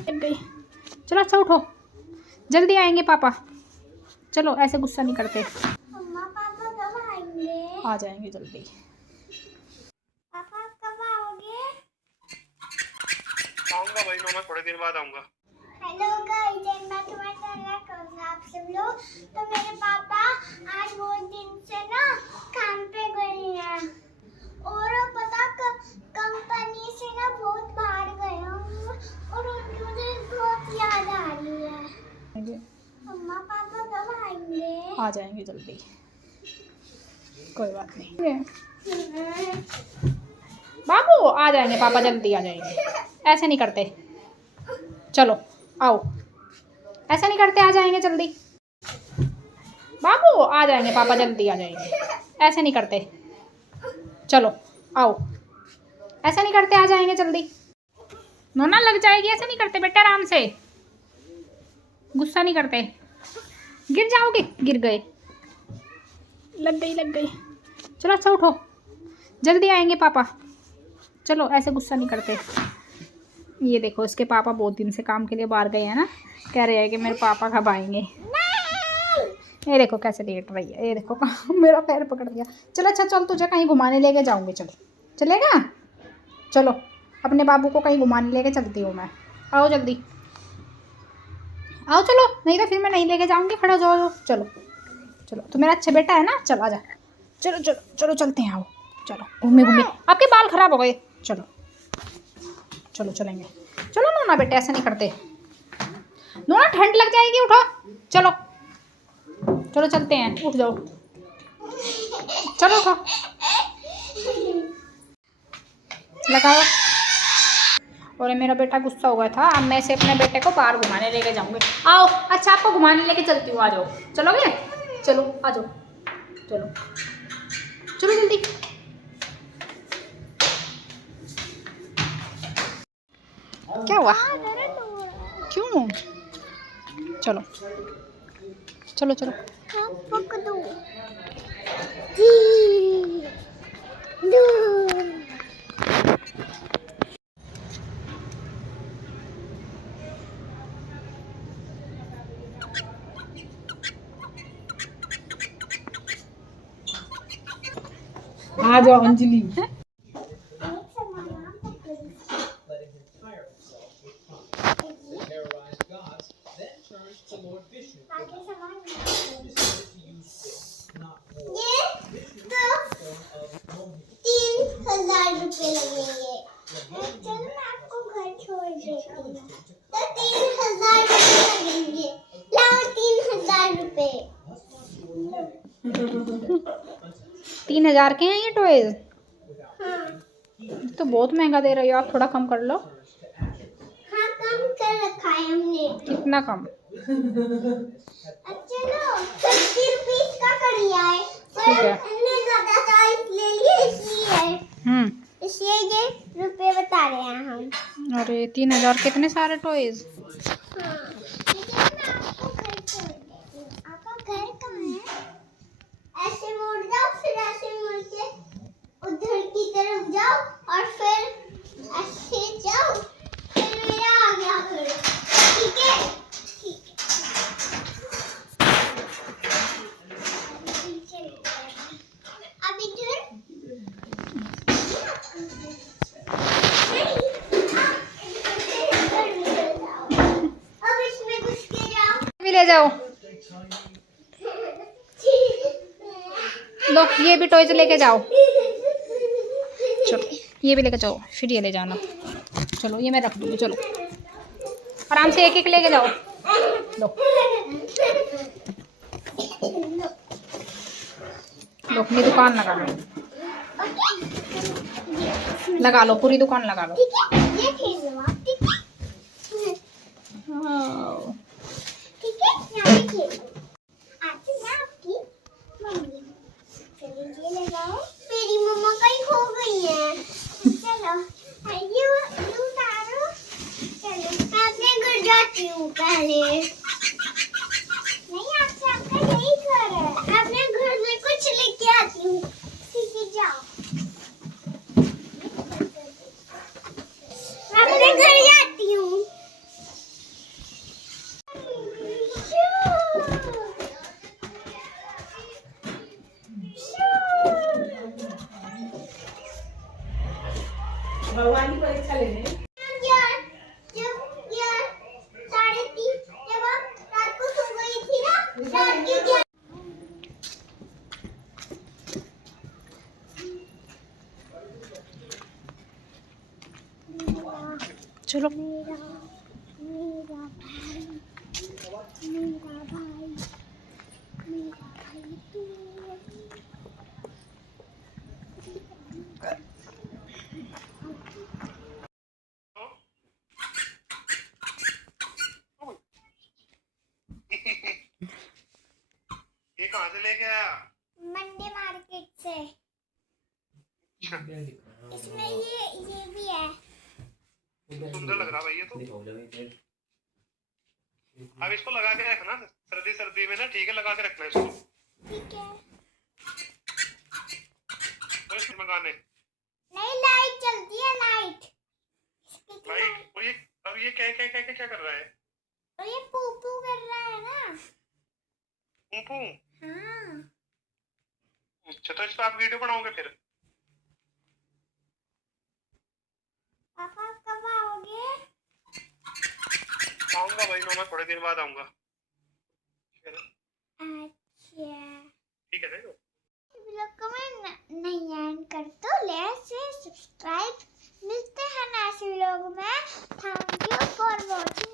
लग गई। चलो अच्छा उठो, जल्दी आएंगे पापा। चलो ऐसे गुस्सा नहीं करते। मम्मा पापा कब आएंगे? आ जाएंगे जल्दी। पापा कब आओगे? आऊंगा भाई, मैं थोड़े दिन बाद आऊंगा। हेलो गाइस, मैं तुम्हारे साथ करूंगा आप सब लोग। तो मेरे पापा आज बहुत दिन से ना काम पे गए हैं और पता कंपनी से ना बहुत बाहर गए हैं और उनकी मुझे बहुत याद आ रही है। मम्मा पापा कब आएंगे? आ जाएंगे जल्दी, कोई बात नहीं। बाबू आ जाएंगे पापा, जल्दी आ जाएंगे। ऐसे नहीं करते, चलो आओ, ऐसा नहीं करते, आ जाएंगे जल्दी। बाबू आ जाएंगे पापा, जल्दी आ जाएंगे। ऐसे नहीं करते, चलो आओ, ऐसा नहीं करते, आ जाएंगे जल्दी। नोना लग जाएगी, ऐसे नहीं करते बेटा, आराम से, गुस्सा नहीं करते। गिर जाओगे, गिर गए, लग गई लग गई। चलो अच्छा उठो, जल्दी आएंगे पापा। चलो ऐसे गुस्सा नहीं करते। ये देखो, इसके पापा बहुत दिन से काम के लिए बाहर गए हैं ना, कह रहे हैं कि मेरे पापा कब आएंगे। ये देखो कैसे लेट रही है, ये देखो मेरा पैर पकड़ लिया। चलो अच्छा चल, तुझे कहीं घुमाने लेके जाऊंगी, चलो चलेगा? चलो अपने बाबू को कहीं घुमाने लेके चलती हूँ मैं, आओ जल्दी आओ। चलो नहीं तो फिर मैं नहीं लेके जाऊंगी, खड़ा हो जाओ। चलो चलो, तो मेरा अच्छा बेटा है ना, चलो आजा, चलो चलो चलो चलते हैं, आओ चलो घूमे घूमे, आपके बाल खराब हो गए। चलो चलो चलेंगे, चलो नोना बेटे, ऐसा नहीं करते। नोना ठंड लग जाएगी, उठो, चलो चलो चलते हैं, उठ जाओ, चलो उठो, लगाओ। और मेरा बेटा गुस्सा हो गया था, अब मैं इसे अपने बेटे को बाहर घुमाने लेके जाऊंगी। आओ, अच्छा आपको घुमाने लेके चलती हूँ, आ जाओ, चलोगे? चलो आ जाओ, चलो चलो जल्दी। क्या हुआ? क्यों? चलो चलो चलो। पकड़ो। आ जाओ अंजलि। लगेंगे। चलो मैं आपको घर छोड़ देती हूँ। तो 3,000 रुपये लगेंगे। लाओ 3,000 रुपये। 3,000 के हैं ये टॉयज? हाँ। तो बहुत महंगा दे रही हो आप, थोड़ा कम कर लो। हाँ कम कर रखा है हमने। कितना कम? चलो 50 रुपीस का कर लिया है। ठीक है। हमने ज्यादा साइज ले लिए इसलिए ये रुपए बता रहे हैं हम। अरे 3,000 कितने सारे टॉयज। हाँ, लेकिन मैं आपको घर छोड़ देती हूँ। आपका घर कहाँ है? ऐसे मुड़ जाओ, फिर ऐसे मुड़ के उधर की तरफ जाओ और फिर ऐसे जाओ, फिर मेरा आ गया घर। ठीक है? ठीक है। अब इधर भी ले जाओ, लो ये भी टॉयज लेके जाओ। चलो ये भी लेके जाओ, फिर ये ले जाना। चलो ये मैं रख दूँगी, चलो आराम से एक एक लेके जाओ। लो लो, ये दुकान लगा लो, लगा लो, पूरी दुकान लगा लो। ये खेल लो आप, ठीक है? ठीक है, यहाँ पे खेल लो। आज मैं आपकी मम्मी हूँ। चलिए ये लगाओ। मेरी मम्मा कहीं खो गई है। चलो ये उतारो। चलो मैं अपने घर जाती हूँ पहले। नहीं आपसे आपका यही घर है। मैं अपने घर में कुछ लेके आती हूँ। ठीक है जाओ। मैं अपने घर जाती हूँ। चलो मेरा मेरा भाई मेरा भाई मेरा भाई तू ये कहाँ से लेके आया? मंडी मार्केट से। इसमें ये भी है। सुंदर लग रहा भाई ये तो। अब इसको लगा के रखना सर्दी सर्दी में ना, ठीक है, लगा के रखना इसको। ठीक है। और इसमें मंगाने नहीं, लाइट जलती है, लाइट। इसकी भाई, लाइट। और ये क्या कर रहा है? और ये पू कर रहा है ना। पुंपू। हाँ। अच्छा, तो इस पर आप वीडियो बनाओगे फिर? पापा कब आओगे? आऊंगा भाई, मैं थोड़े दिन बाद आऊंगा। अच्छा। ठीक है ना? व्लॉग को मैं नहीं एंड कर तो लाइक से सब्सक्राइब। मिलते हैं नेक्स्ट व्लॉग में। Thank you for watching.